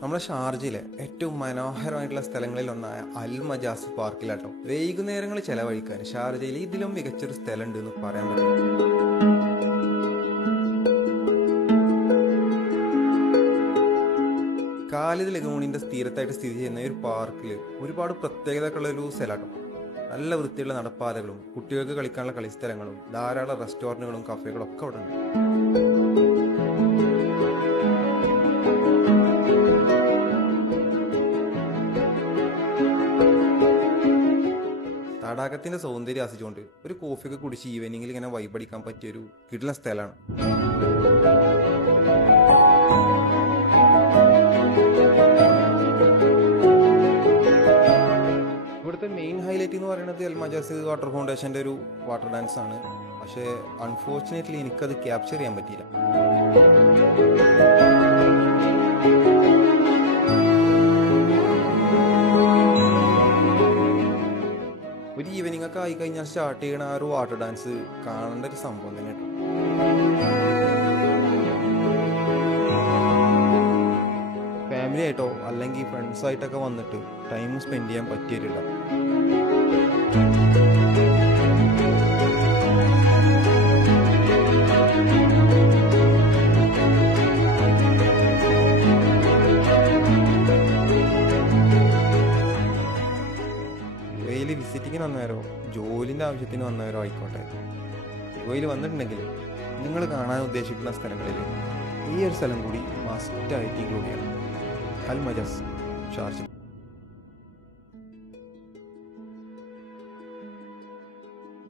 നമ്മുടെ ഷാർജയിലെ ഏറ്റവും മനോഹരമായിട്ടുള്ള സ്ഥലങ്ങളിലൊന്നായ അൽ മജാസ് പാർക്കിലാട്ടോ വൈകുന്നേരങ്ങൾ ചെലവഴിക്കാൻ ഷാർജയിൽ ഇതിലും മികച്ചൊരു സ്ഥലം ഉണ്ട് എന്ന് പറയാൻ പറ്റും. ഖാലിദ് ലഗൂണിന്റെ തീരത്തായിട്ട് സ്ഥിതി ചെയ്യുന്ന ഒരു പാർക്കിൽ ഒരുപാട് പ്രത്യേകതകളുള്ള ഒരു സ്ഥലമാട്ടോ. നല്ല വൃത്തിയുള്ള നടപ്പാതകളും കുട്ടികൾക്ക് കളിക്കാനുള്ള കളിസ്ഥലങ്ങളും ധാരാളം റെസ്റ്റോറൻറ്റുകളും കഫേകളും ഒക്കെ അവിടെ ഉണ്ട്. തടാകത്തിന്റെ സൗന്ദര്യം ആസ്വദിച്ചുകൊണ്ട് ഒരു കോഫിയൊക്കെ കുടിച്ച് ഈവനിങ്ങിൽ ഇങ്ങനെ വൈബടിക്കാൻ പറ്റിയ ഒരു കിട്ടുന്ന സ്ഥലമാണ്. ഇവിടുത്തെ മെയിൻ ഹൈലൈറ്റ് എന്ന് പറയുന്നത് അൽ മജാസ് വാട്ടർ ഫൗണ്ടേഷന്റെ ഒരു വാട്ടർ ഡാൻസ് ആണ്. പക്ഷേ അൺഫോർച്ചുനേറ്റ്ലി എനിക്കത് ക്യാപ്ചർ ചെയ്യാൻ പറ്റിയില്ല. ഒരു ഈവനിങ് ഒക്കെ ആയി കഴിഞ്ഞാൽ സ്റ്റാർട്ട് ചെയ്യണ ആ ഒരു വാട്ടർ ഡാൻസ് കാണേണ്ട ഒരു സംഭവം തന്നെ കേട്ടോ. ഫാമിലി ആയിട്ടോ അല്ലെങ്കിൽ ഫ്രണ്ട്സായിട്ടൊക്കെ വന്നിട്ട് ടൈം സ്പെൻഡ് ചെയ്യാൻ പറ്റിയിട്ടില്ല. വിസിറ്റിങ്ങിന് വന്നവരോ ജോലിൻ്റെ ആവശ്യത്തിന് വന്നവരോ ആയിക്കോട്ടെ, ഗോവയിൽ വന്നിട്ടുണ്ടെങ്കിൽ നിങ്ങൾ കാണാൻ ഉദ്ദേശിക്കുന്ന സ്ഥലങ്ങളിൽ ഈ ഒരു സ്ഥലം കൂടി മസ്റ്റായിട്ട് ഇൻക്ലൂഡ് ചെയ്യണം. അൽ മജാസ് ഷാർജ.